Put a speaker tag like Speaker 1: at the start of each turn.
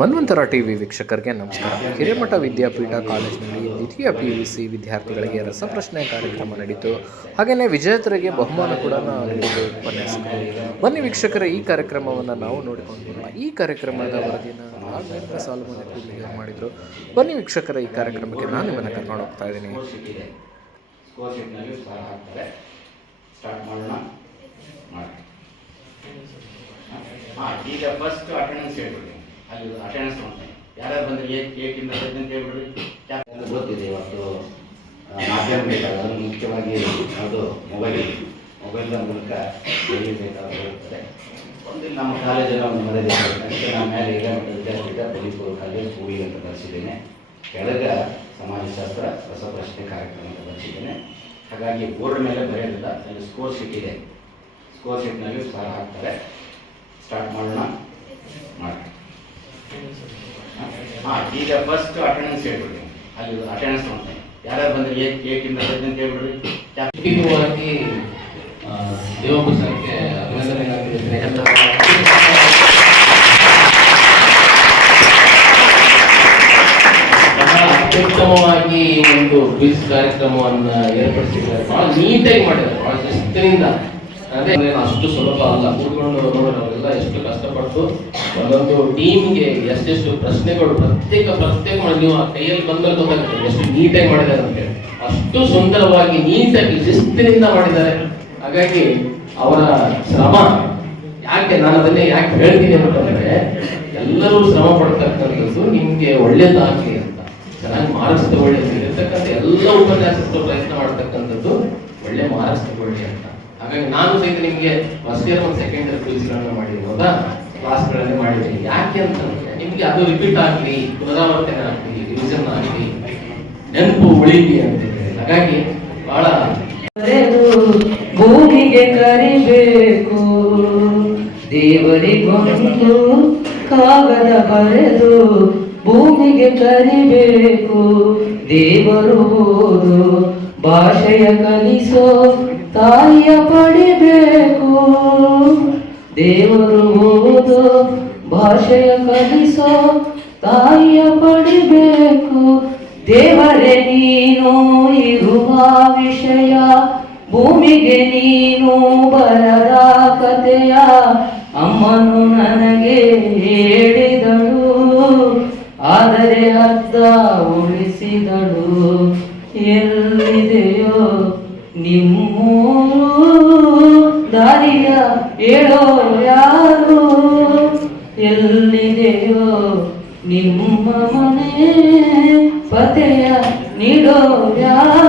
Speaker 1: ಮನ್ವಂತರ T V ವೀಕ್ಷಕರಿಗೆ ನಮಸ್ಕಾರ. ಹಿರೇಮಠ ವಿದ್ಯಾಪೀಠ ಕಾಲೇಜಿನಲ್ಲಿ ದ್ವಿತೀಯ ಪಿ ಯು ಸಿ ವಿದ್ಯಾರ್ಥಿಗಳಿಗೆ ರಸಪ್ರಶ್ನೆ ಕಾರ್ಯಕ್ರಮ ನಡೀತು. ಹಾಗೆಯೇ ವಿಜೇತರಿಗೆ ಬಹುಮಾನ ಕೂಡ ನೀಡಿದ್ದು ಉಪನ್ಯಾಸಕರು. ಬನ್ನಿ ವೀಕ್ಷಕರ, ಈ ಕಾರ್ಯಕ್ರಮವನ್ನು ನಾವು ನೋಡಿಕೊಂಡು. ಈ ಕಾರ್ಯಕ್ರಮದ ವರದಿನ ನಾಗೇಂದ್ರ ಸಾಲುಮನೆ ಕೂಡ್ಲಿಗೆ ಮಾಡಿದರು? ಬನ್ನಿ ವೀಕ್ಷಕರ, ಈ ಕಾರ್ಯಕ್ರಮಕ್ಕೆ ನಾನು ನಿಮ್ಮನ್ನು ಕರ್ಕೊಂಡು ಹೋಗ್ತಾ ಇದ್ದೀನಿ.
Speaker 2: ಈಗ ಫಸ್ಟ್ ಅಟೆಂಡೆನ್ಸ್ ಹೇಳ್ಬಿಡಿ. ಅಲ್ಲಿ ಅಟೆಂಡೆನ್ಸ್ ಮಾಡ್ತಾರೆ ಯಾರ್ಯಾರು ಬಂದ್ರೆ ಏಕೆ ಏಕಿಂದ ಅಂತ ಹೇಳ್ಬಿಡ್ರಿ. ಗೊತ್ತಿದೆ ಇವತ್ತು ಮಾಧ್ಯಮ ಬೇಕಾದ ಮುಖ್ಯವಾಗಿ ಅದು ಮೊಬೈಲ್ ಮೊಬೈಲ್ನ ಮೂಲಕ ಇರ್ತದೆ ಒಂದು ನಮ್ಮ ಕಾಲೇಜಲ್ಲಿ ಒಂದು ಇದೆ. ಅದಕ್ಕೆ ನಾನು ಮೇಲೆ ಹಿರೇಮಠ ವಿದ್ಯಾರ್ಥಿಗಳ ಪೊಲೀಸ್ ಕಾಲೇಜ್ ಹೂವಿ ಅಂತ ಬರೆಸಿದ್ದೇನೆ. ಕೆಳಗ ಸಮಾಜಶಾಸ್ತ್ರ ರಸಪ್ರಶ್ನೆ ಕಾರ್ಯಕ್ರಮ ಅಂತ ಬರೆಸಿದ್ದೇನೆ. ಹಾಗಾಗಿ ಬೋರ್ಡ್ ಮೇಲೆ ಬರೆಯೋದಿಲ್ಲ ಅಲ್ಲಿ ಸ್ಕೋರ್ ಶೀಟ್ ಇದೆ. ಸ್ಕೋರ್ ಶೀಟ್ನಲ್ಲಿ ಸಹ ಹಾಕ್ತಾರೆ. ಸ್ಟಾರ್ಟ್ ಮಾಡೋಣ. ಹಾಂ ಈಗ ಫಸ್ಟ್ ಅಟೆಂಡೆನ್ಸ್ ಹೇಳ್ಬಿಡಿ ಅಲ್ಲಿ ಅಟೆಂಡೆನ್ಸ್ ಮಾಡ್ತಾರೆ ಯಾರ್ಯಾರು ಬಂದ್ರೆ ಏಟ್ ಏಟಿಂದ ಅಂತ ಹೇಳ್ಬಿಡ್ರಿ.
Speaker 3: ಆ, ದೇವಪ್ಪ ಸರ್ಗೆ ಅತ್ಯುತ್ತಮವಾಗಿ ಒಂದು ಕ್ವಿಜ್ ಕಾರ್ಯಕ್ರಮವನ್ನು ಏರ್ಪಡಿಸಿದ್ದಾರೆ. ಬಹಳ ನೀಟಾಗಿ ಮಾಡಿದ್ದಾರೆ. ಭಾಳ ಶಿಸ್ತಿನಿಂದ ಅದೇ ಅಷ್ಟು ಸುಲಭ ಅಲ್ಲ. ಕೂತ್ಕೊಂಡು ನೋಡೋರೆಲ್ಲ ಎಷ್ಟು ಕಷ್ಟಪಟ್ಟು ಒಂದೊಂದು ಟೀಮ್ಗೆ ಎಷ್ಟೆಷ್ಟು ಪ್ರಶ್ನೆಗಳು, ಪ್ರತ್ಯೇಕ ಪ್ರತ್ಯೇಕ ನೀವು ಆ ಕೈಯಲ್ಲಿ ಬಂದ್ರೆ ಗೊತ್ತಾಗುತ್ತೆ ಎಷ್ಟು ನೀಟಾಗಿ ಮಾಡಿದ್ದಾರೆ ಅಂತ ಹೇಳಿ. ಅಷ್ಟು ಸುಂದರವಾಗಿ ನೀಟಾಗಿ ಶಿಸ್ತಿನಿಂದ ಮಾಡಿದ್ದಾರೆ. ಹಾಗಾಗಿ ಅವರ ಶ್ರಮ, ಯಾಕೆ ನಾನು ಅದನ್ನೇ ಯಾಕೆ ಹೇಳ್ತೀನಿ ಅಂತಂದ್ರೆ, ಎಲ್ಲರೂ ಶ್ರಮ ಪಡ್ತಕ್ಕಂಥದ್ದು ನಿಮ್ಗೆ ಒಳ್ಳೇದಾಗಲಿ ಅಂತ. ಚೆನ್ನಾಗಿ ಮಾರ್ಕ್ಸ್ ತಗೊಳ್ಳಿ ಇರ್ತಕ್ಕಂಥ ಎಲ್ಲ ಉಪನ್ಯಾಸಕ್ಕೂ ಪ್ರಯತ್ನ ಮಾಡ್ತಕ್ಕಂಥದ್ದು ಒಳ್ಳೆ ಮಾರ್ಕ್ಸ್ ತಗೊಳ್ಳಿ ಅಂತ. ಹಾಗಾಗಿ ನಾನು ಸಹಿತ ನಿಮಗೆ ಫಸ್ಟ್ ಇಯರ್ ಒಂದು ಸೆಕೆಂಡ್ ಇಯರ್ ಕ್ವಿಸ್ಗಳನ್ನ ಮಾಡಿರುವಾಗ ಕ್ಲಾಸ್ಗಳಲ್ಲಿ ಮಾಡಿದ್ದೀನಿ ಯಾಕೆ ಅಂತಂದ್ರೆ ನಿಮಗೆ ಅದು ರಿಪೀಟ್ ಆಗಲಿ, ಪುನರಾವರ್ತನೆ ಆಗ್ಲಿ ರಿವಿಷನ್ ಆಗಲಿ, ನೆನಪು ಉಳಿಲಿ ಅಂತ ಹಾಗಾಗಿ ಬಹಳ
Speaker 4: ಭೂಮಿಗೆ ಕರಿಬೇಕು. ದೇವರಿಗೊಂದು ಕಾಗದ ಬರೆದು ಭೂಮಿಗೆ ಕರಿಬೇಕು. ದೇವರು ಓದು ಭಾಷೆಯ ಕಲಿಸೋ ತಾಯಿಯ ಪಡಿಬೇಕು. ದೇವರು ಓದು ಭಾಷೆಯ ಕಲಿಸೋ ತಾಯಿಯ ಪಡಿಬೇಕು. ದೇವರೇ, ನೀನು ಇರುವ ವಿಷಯ, ಭೂಮಿಗೆ ನೀನು ಬರದ ಕಥೆಯ ಅಮ್ಮನು ನನಗೆ ಹೇಳಿದಳು. ಆದರೆ ಅರ್ಧ ಉಳಿಸಿದಳು. ಎಲ್ಲಿದೆಯೋ ನಿಮ್ಮೂರು ದಾರಿಯ ಹೇಳೋ ಯಾರು? ಎಲ್ಲಿದೆಯೋ ನಿಮ್ಮ ಮನೆ ಪತೆಯ ನೀಡೋ ಯಾರು?